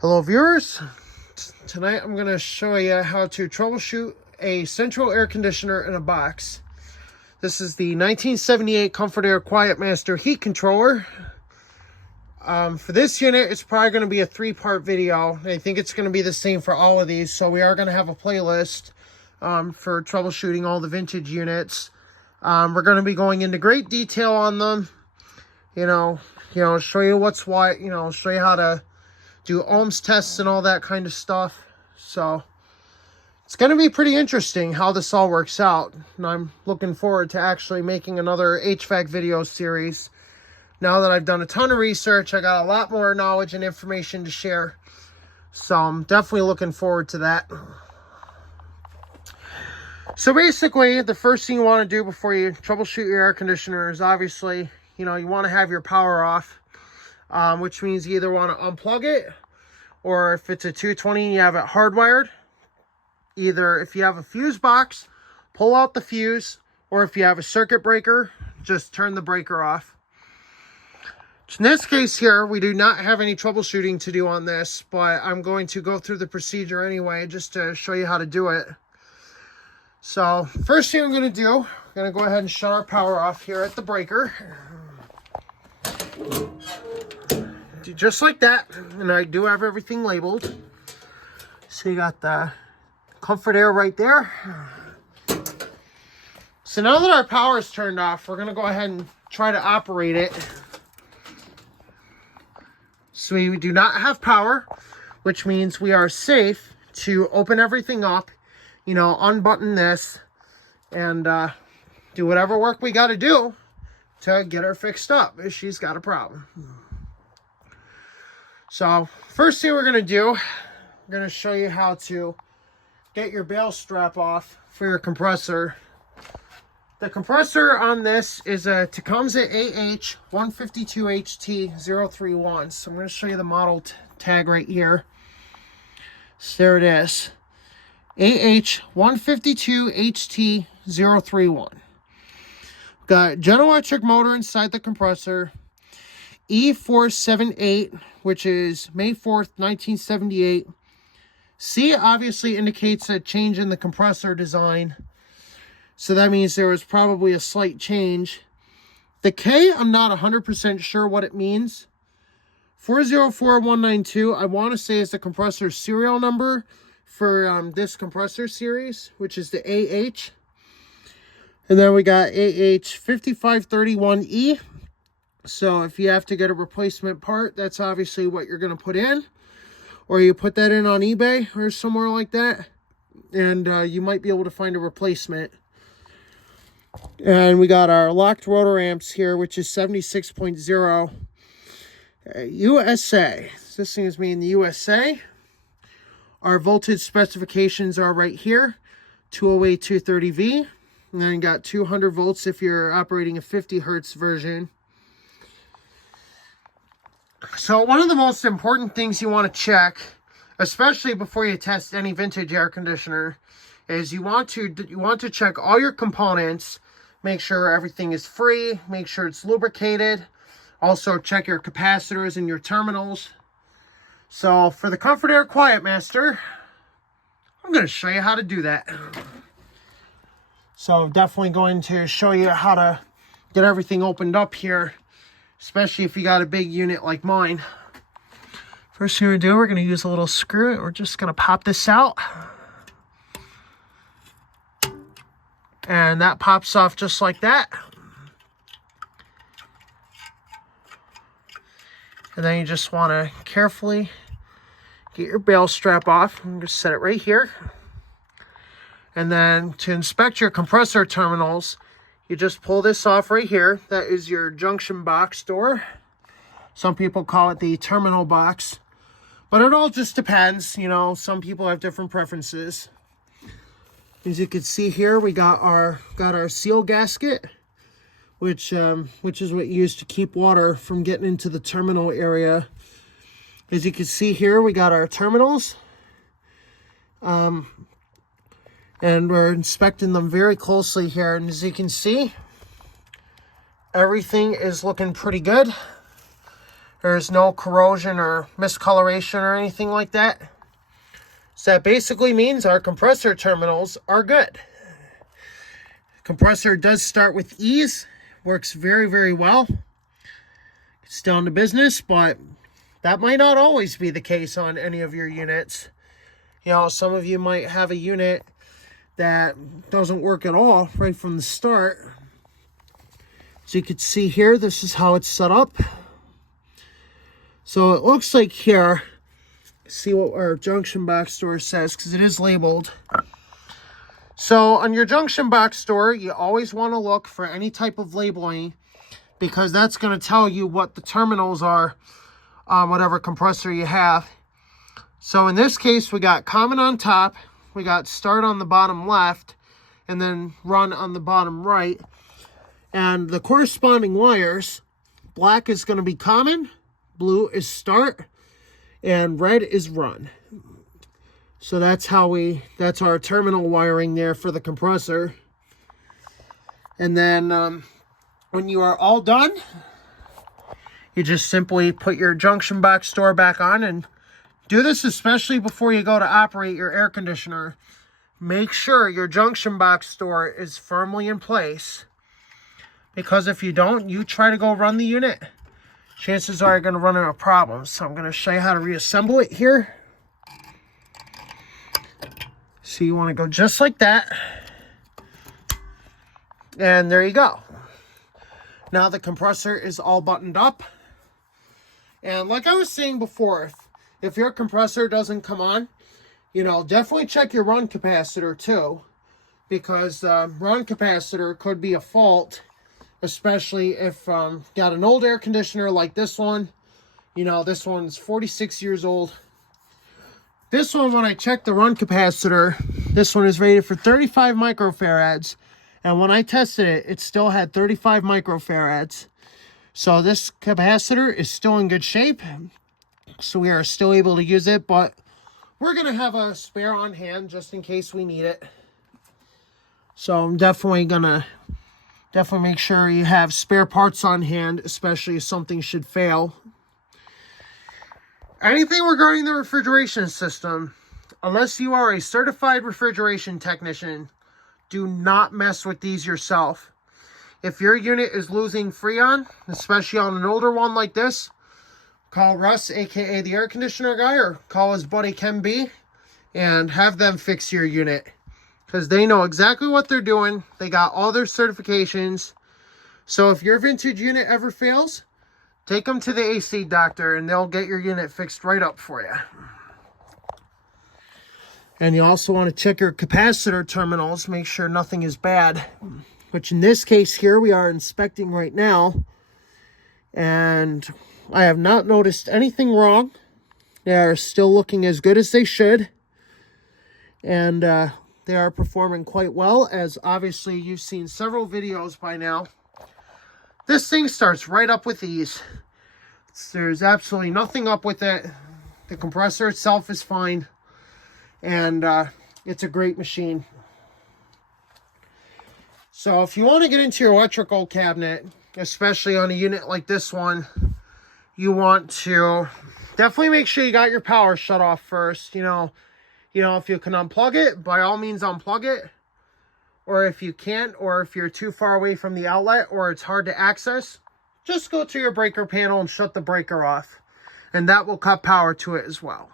Hello viewers, tonight I'm going to show you how to troubleshoot a central air conditioner in a box. This is the 1978 Comfort-Aire Quietmaster heat controller. For this unit, it's probably going to be a 3-part video. I think it's going to be the same for all of these, so we are going to have a playlist for troubleshooting all the vintage units. We're going to be going into great detail on them, show you what's what, show you how to do ohms tests and all that kind of stuff. So it's going to be pretty interesting how this all works out, and I'm looking forward to actually making another HVAC video series. Now that I've done a ton of research, I got a lot more knowledge and information to share, so I'm definitely looking forward to that. So basically, the first thing you want to do before you troubleshoot your air conditioner is obviously, you want to have your power off. Which means you either want to unplug it, or if it's a 220 you have it hardwired, either if you have a fuse box, pull out the fuse, or if you have a circuit breaker, just turn the breaker off. In this case here, we do not have any troubleshooting to do on this, but I'm going to go through the procedure anyway, just to show you how to do it. So first thing I'm going to do, I'm going to go ahead and shut our power off here at the breaker. Just like that, and I do have everything labeled. So you got the Comfort-Aire right there. So now that our power is turned off, we're going to go ahead and try to operate it. So we do not have power, which means we are safe to open everything up, unbutton this, and do whatever work we got to do to get her fixed up if she's got a problem. So first thing we're going to do, we're going to show you how to get your bail strap off for your compressor. The compressor on this is a Tecumseh AH152HT031. So I'm going to show you the model tag right here. So there it is. AH152HT031. Got General Electric motor inside the compressor. E478, which is May 4th, 1978. C obviously indicates a change in the compressor design, so that means there was probably a slight change. The K, I'm not 100% sure what it means. 404192, I want to say is the compressor serial number for this compressor series, which is the AH. And then we got AH5531E. So if you have to get a replacement part, that's obviously what you're going to put in. Or you put that in on eBay or somewhere like that, and you might be able to find a replacement. And we got our locked rotor amps here, which is 76.0 USA. This thing is made in the USA. Our voltage specifications are right here, 208 230V. And then you got 200 volts if you're operating a 50 hertz version. So one of the most important things you want to check, especially before you test any vintage air conditioner, is you want to check all your components, make sure everything is free, make sure it's lubricated. Also check your capacitors and your terminals. So for the Comfort-Aire Quietmaster, I'm going to show you how to do that. So I'm definitely going to show you how to get everything opened up here, especially if you got a big unit like mine. First thing we're going to do, we're going to use a little screw. We're just going to pop this out. And that pops off just like that. And then you just want to carefully get your bail strap off. I'm going to set it right here. And then to inspect your compressor terminals, you just pull this off right here. That is your junction box door. Some people call it the terminal box, but it all just depends. Some people have different preferences. As you can see here, we got our seal gasket, which is what you use to keep water from getting into the terminal area. As you can see here, we got our terminals. And we're inspecting them very closely here. And as you can see, everything is looking pretty good. There's no corrosion or miscoloration or anything like that. So that basically means our compressor terminals are good. Compressor does start with ease, works very, very well. It's down to business, but that might not always be the case on any of your units. You know, some of you might have a unit that doesn't work at all right from the start. So you can see here, this is how it's set up. So it looks like here, see what our junction box store says, because it is labeled. So on your junction box store, you always want to look for any type of labeling, because that's going to tell you what the terminals are on whatever compressor you have. So in this case, we got common on top, we got start on the bottom left, and then run on the bottom right. And the corresponding wires, black is going to be common, blue is start, and red is run. So that's our terminal wiring there for the compressor. And then when you are all done, you just simply put your junction box store back on. And do this especially before you go to operate your air conditioner. Make sure your junction box store is firmly in place, because if you don't, you try to go run the unit, chances are you're going to run into problems. So I'm going to show you how to reassemble it here. So you want to go just like that. And there you go. Now the compressor is all buttoned up. And like I was saying before, if your compressor doesn't come on, you know, definitely check your run capacitor too, because run capacitor could be a fault, especially if got an old air conditioner like this one. You know, this one's 46 years old. This one, when I checked the run capacitor, this one is rated for 35 microfarads. And when I tested it, it still had 35 microfarads. So this capacitor is still in good shape. So we are still able to use it, but we're going to have a spare on hand just in case we need it. So I'm definitely going to make sure you have spare parts on hand, especially if something should fail. Anything regarding the refrigeration system, unless you are a certified refrigeration technician, do not mess with these yourself. If your unit is losing Freon, especially on an older one like this, call Russ, aka the air conditioner guy, or call his buddy Ken B, and have them fix your unit, because they know exactly what they're doing. They got all their certifications. So if your vintage unit ever fails, take them to the AC doctor and they'll get your unit fixed right up for you. And you also want to check your capacitor terminals, make sure nothing is bad, which in this case here we are inspecting right now. And I have not noticed anything wrong. They are still looking as good as they should. And they are performing quite well, as obviously you've seen several videos by now. This thing starts right up with ease. There's absolutely nothing up with it. The compressor itself is fine. And it's a great machine. So if you want to get into your electrical cabinet, especially on a unit like this one, you want to definitely make sure you got your power shut off first. You know, if you can unplug it, by all means unplug it. Or if you can't, or if you're too far away from the outlet, or it's hard to access, just go to your breaker panel and shut the breaker off. And that will cut power to it as well.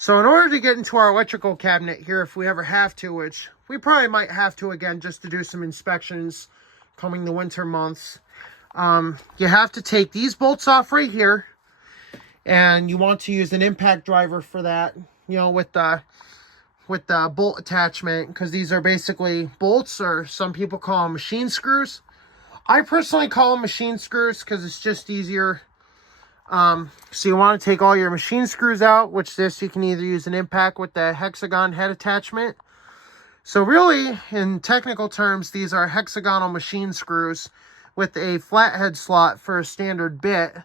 So in order to get into our electrical cabinet here, if we ever have to, which we probably might have to again just to do some inspections coming the winter months, you have to take these bolts off right here. And you want to use an impact driver for that, you know, with the bolt attachment, because these are basically bolts, or some people call them machine screws. I personally call them machine screws because it's just easier. So you want to take all your machine screws out, which this you can either use an impact with the hexagon head attachment. So really, in technical terms, these are hexagonal machine screws with a flathead slot for a standard bit.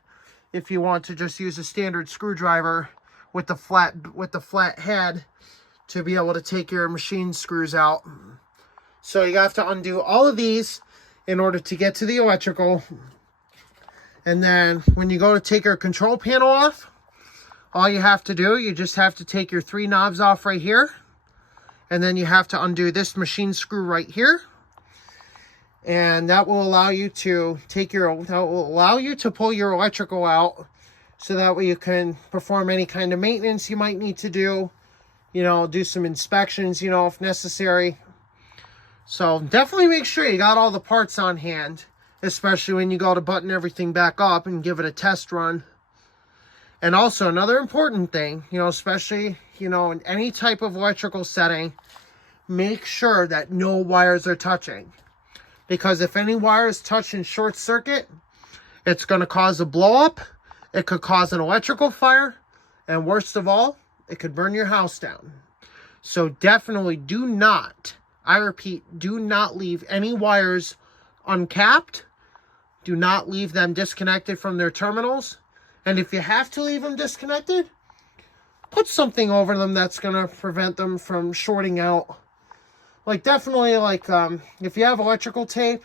If you want to just use a standard screwdriver with the flat head to be able to take your machine screws out. So you have to undo all of these in order to get to the electrical. And then when you go to take your control panel off, all you have to do, you just have to take your 3 knobs off right here. And then you have to undo this machine screw right here. And that will allow you to pull your electrical out, so that way you can perform any kind of maintenance you might need to do, do some inspections, if necessary. So definitely make sure you got all the parts on hand, especially when you go to button everything back up and give it a test run. And also another important thing, especially, in any type of electrical setting, make sure that no wires are touching. Because if any wires touch and short circuit, it's going to cause a blow up. It could cause an electrical fire. And worst of all, it could burn your house down. So definitely do not, I repeat, do not leave any wires uncapped. Do not leave them disconnected from their terminals. And if you have to leave them disconnected, put something over them that's going to prevent them from shorting out. Definitely, if you have electrical tape,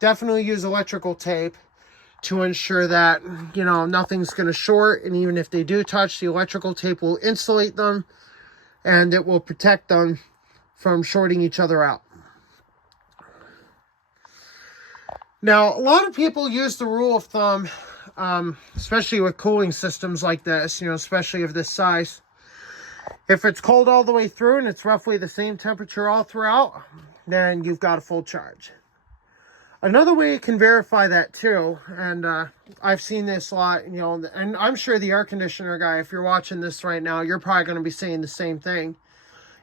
definitely use electrical tape to ensure that, nothing's going to short. And even if they do touch, the electrical tape will insulate them and it will protect them from shorting each other out. Now, a lot of people use the rule of thumb, especially with cooling systems like this, especially of this size. If it's cold all the way through and it's roughly the same temperature all throughout, then you've got a full charge. Another way you can verify that too, and I've seen this a lot, and I'm sure the air conditioner guy, if you're watching this right now, you're probably going to be saying the same thing.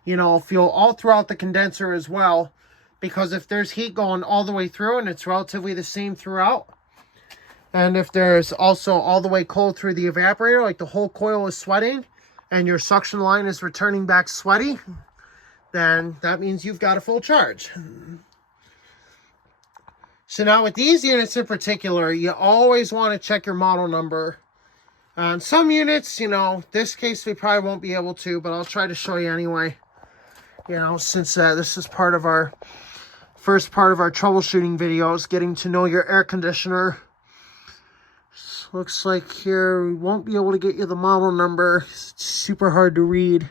Feel all throughout the condenser as well, because if there's heat going all the way through and it's relatively the same throughout, and if there's also all the way cold through the evaporator, like the whole coil is sweating, and your suction line is returning back sweaty, then that means you've got a full charge. So now with these units in particular, you always want to check your model number. On some units, this case we probably won't be able to, but I'll try to show you anyway. Since this is first part of our troubleshooting videos, getting to know your air conditioner. Looks like here we won't be able to get you the model number. It's super hard to read.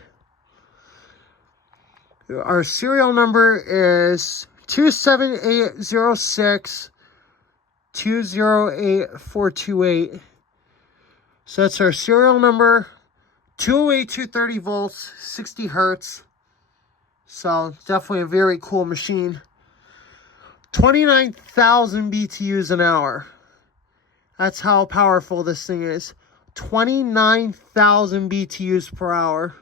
Our serial number is 27806 208428. So that's our serial number. 208 230 volts, 60 hertz. So definitely a very cool machine. 29,000 BTUs an hour. That's how powerful this thing is. 29,000 BTUs per hour.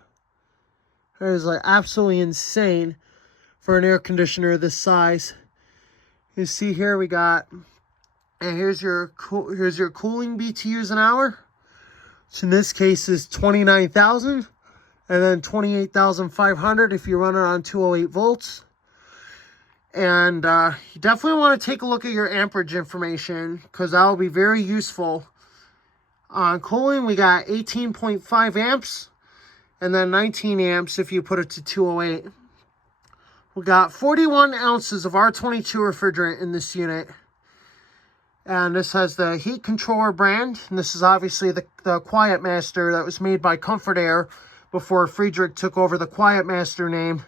That is absolutely insane for an air conditioner this size. You see here we got, and here's your cooling BTUs an hour. So in this case is 29,000, and then 28,500 if you run it on 208 volts. And you definitely want to take a look at your amperage information, because that will be very useful. On cooling, we got 18.5 amps, and then 19 amps if you put it to 208. We got 41 ounces of R22 refrigerant in this unit. And this has the heat controller brand. And this is obviously the Quietmaster that was made by Comfort-Aire before Friedrich took over the Quietmaster name.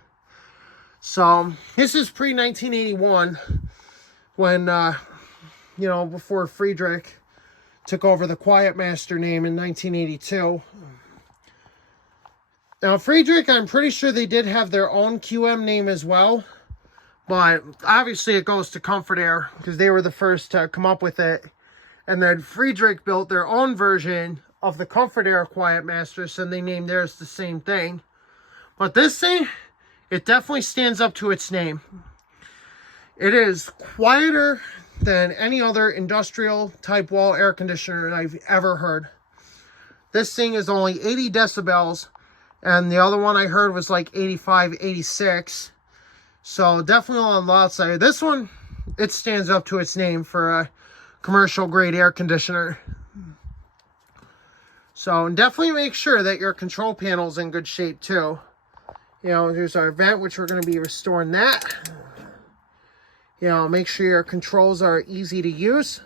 So this is pre-1981 when, before Friedrich took over the Quietmaster name in 1982. Now, Friedrich, I'm pretty sure they did have their own QM name as well. But obviously it goes to Comfort-Aire because they were the first to come up with it. And then Friedrich built their own version of the Comfort-Aire Quietmaster, so they named theirs the same thing. But this thing, it definitely stands up to its name. It is quieter than any other industrial type wall air conditioner I've ever heard. This thing is only 80 decibels, and the other one I heard was like 85, 86. So definitely on the loud side. This one, it stands up to its name for a commercial grade air conditioner. So definitely make sure that your control panel is in good shape too. Here's our vent, which we're going to be restoring that. Make sure your controls are easy to use.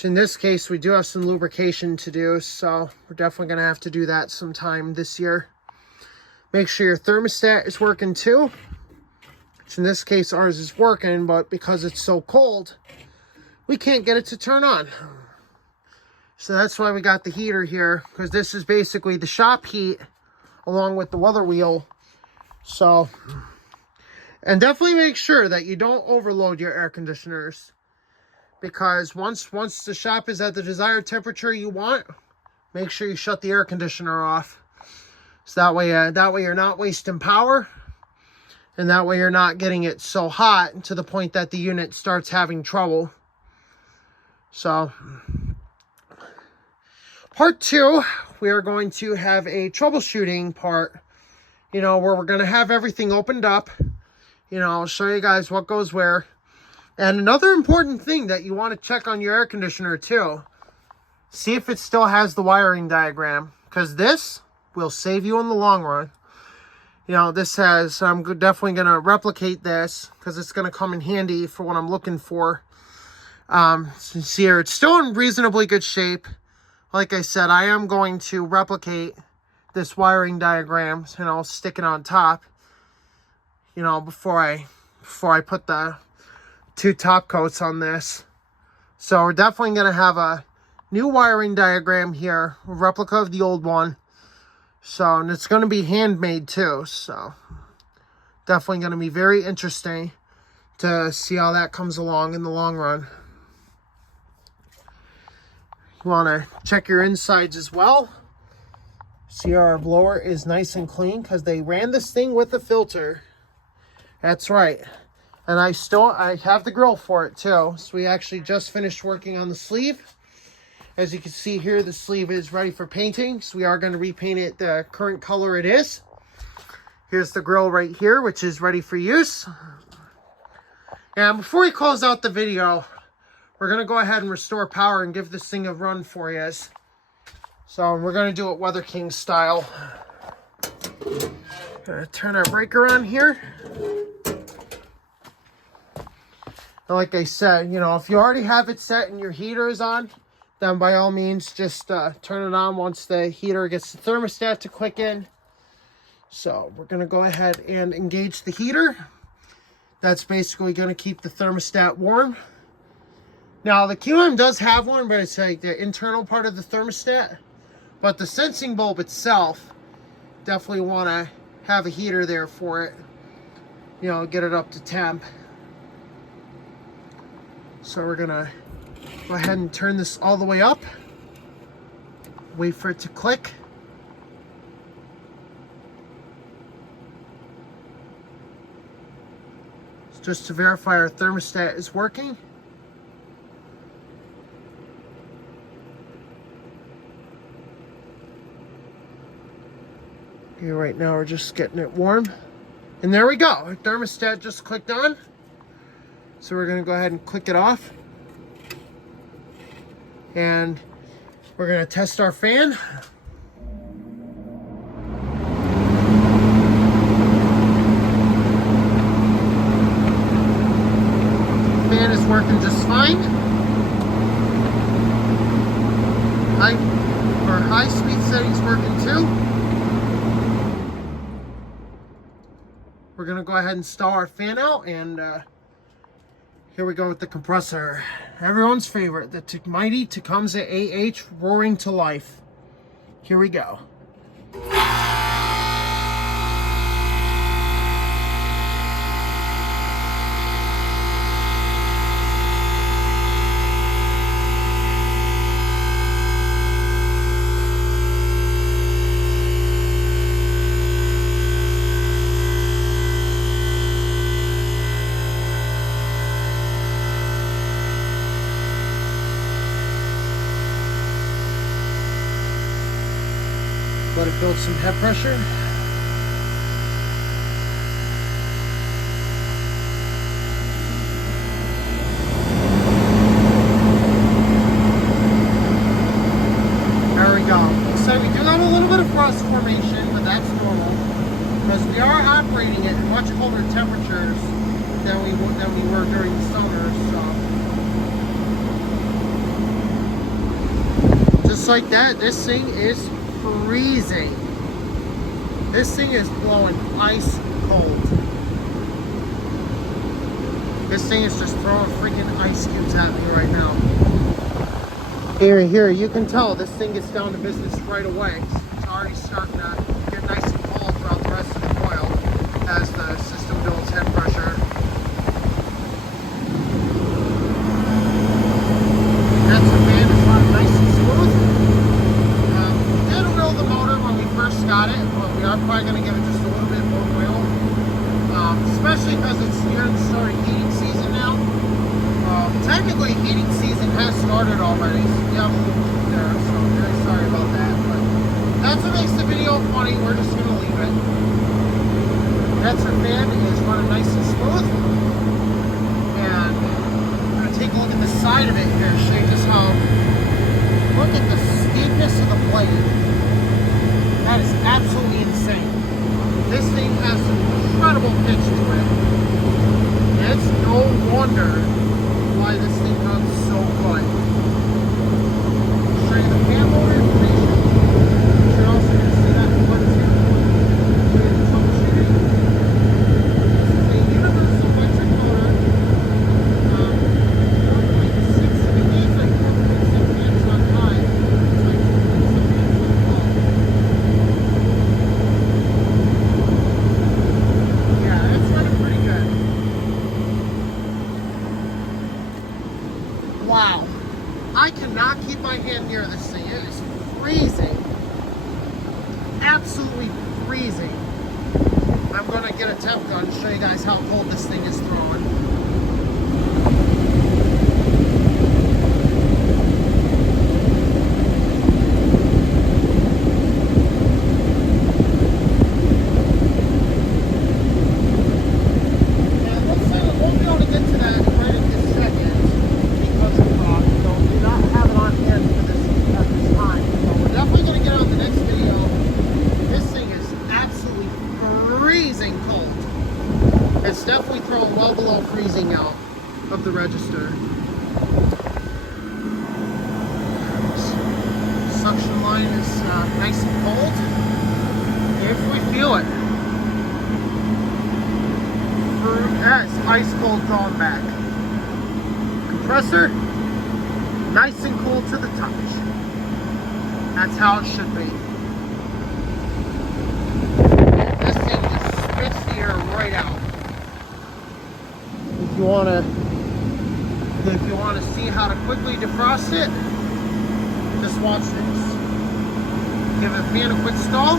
which in this case we do have some lubrication to do, so we're definitely going to have to do that sometime this year. Make sure your thermostat is working too, which in this case ours is working, but because it's so cold we can't get it to turn on. So that's why we got the heater here, because this is basically the shop heat along with the weather wheel. So, and definitely make sure that you don't overload your air conditioners, because once the shop is at the desired temperature you want, make sure you shut the air conditioner off. So that way you're not wasting power, and that way you're not getting it so hot to the point that the unit starts having trouble. So, part 2, we are going to have a troubleshooting part, you know, where we're going to have everything opened up. You know, I'll show you guys what goes where. And another important thing that you want to check on your air conditioner too, see if it still has the wiring diagram, because this will save you in the long run. You know, this has, I'm definitely going to replicate this because it's going to come in handy for what I'm looking for. See here, it's still in reasonably good shape. Like I said, I am going to replicate this wiring diagram, and I'll stick it on top, you know, before I put the 2 top coats on this. So we're definitely going to have a new wiring diagram here, a replica of the old one. So, and it's going to be handmade too, so definitely going to be very interesting to see how that comes along in the long run. You want to check your insides as well. See, our blower is nice and clean because they ran this thing with a filter. That's right. And I have the grill for it too. So we actually just finished working on the sleeve. As you can see here, the sleeve is ready for painting. So we are going to repaint it the current color it is. Here's the grill right here, which is ready for use. And before we close out the video, we're going to go ahead and restore power and give this thing a run for you. So we're going to do it Weather King style. Gonna turn our breaker on here. And like I said, you know, if you already have it set and your heater is on, then by all means just turn it on once the heater gets the thermostat to click in. So we're going to go ahead and engage the heater. That's basically going to keep the thermostat warm. Now, the QM does have one, but it's like the internal part of the thermostat. But the sensing bulb itself, definitely want to have a heater there for it. You know, get it up to temp. So we're going to go ahead and turn this all the way up. Wait for it to click. Just to verify our thermostat is working. Here right now we're just getting it warm. And there we go. Our thermostat just clicked on. So we're going to go ahead and click it off. And we're going to test our fan. Fan is working just fine. High speed setting's working too. We're going to go ahead and install our fan out, and here we go with the compressor. Everyone's favorite, the mighty Tecumseh AH roaring to life. Here we go. Let it build some head pressure. There we go. So we do have a little bit of frost formation, but that's normal because we are operating at much colder temperatures than we were during the summer. So Just like that, this thing is freezing. This thing is blowing ice cold. This thing is just throwing freaking ice cubes at me right now. Here, you can tell this thing gets down to business right away. It's already starting to get nice and cold throughout the rest of the coil as the system builds head pressure. That's the fan is running nice and smooth. Didn't oil the motor when we first got it, but we are probably going to give it just a little bit more oil. Especially because it's near the start of heating season now. Technically, heating season has started already. So we have a little leak there, so I'm very sorry about that. But that's what makes the video funny. We're just going to leave it. That's our fan is running nice and smooth. And I'm going to take a look at the side of it here, show you just how. Look at the steepness of the blade. That is absolutely insane. This thing has some incredible pitch to it. And it's no wonder why this thing runs so good. I'll show you the fan motor information. You're also going to see that in part 2. Show you the troubleshooting. This is a universal electric motor. 4.6 speeds, like 4.6 amps on high. It's like 4.6 amps on low. Yeah, it's running pretty good. Wow, I cannot keep my hand near this thing. It is freezing. Absolutely freezing. I'm going to get a temp gun to show you guys how cold this thing is throwing. It's definitely throwing well below freezing out of the register. Suction line is nice and cold. If we feel it. That's ice cold throwing back. Compressor, nice and cool to the touch. That's how it should be. This thing just spits the air right out. If you want to see how to quickly defrost it, just watch this. Give the fan a quick stall.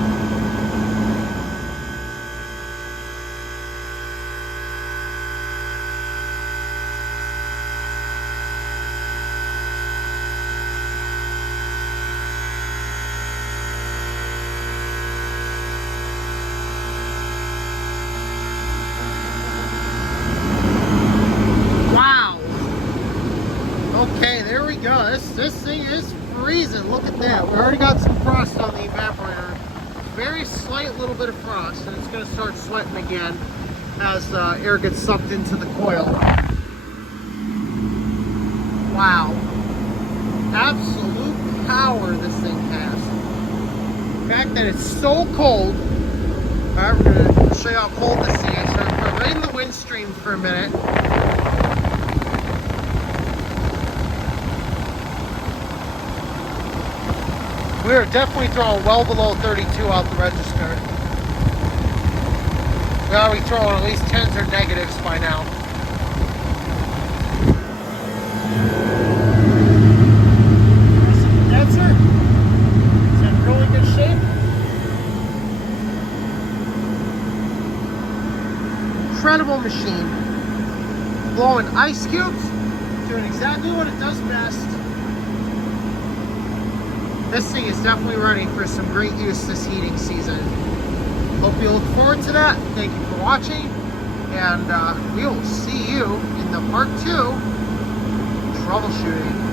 Okay, there we go. This thing is freezing. Look at that. We already got some frost on the evaporator. Very slight little bit of frost, and it's going to start sweating again as air gets sucked into the coil. Wow. Absolute power this thing has. The fact that it's so cold. Alright, we're going to show you how cold this thing is. We're going to put it right in the wind stream for a minute. We are definitely throwing well below 32 out the register. We ought to be throwing at least 10s or negatives by now. Condenser is in really good shape. Incredible machine. Blowing ice cubes, doing exactly what it does best. This thing is definitely ready for some great use this heating season. Hope you look forward to that. Thank you for watching, and we will see you in the part 2 troubleshooting.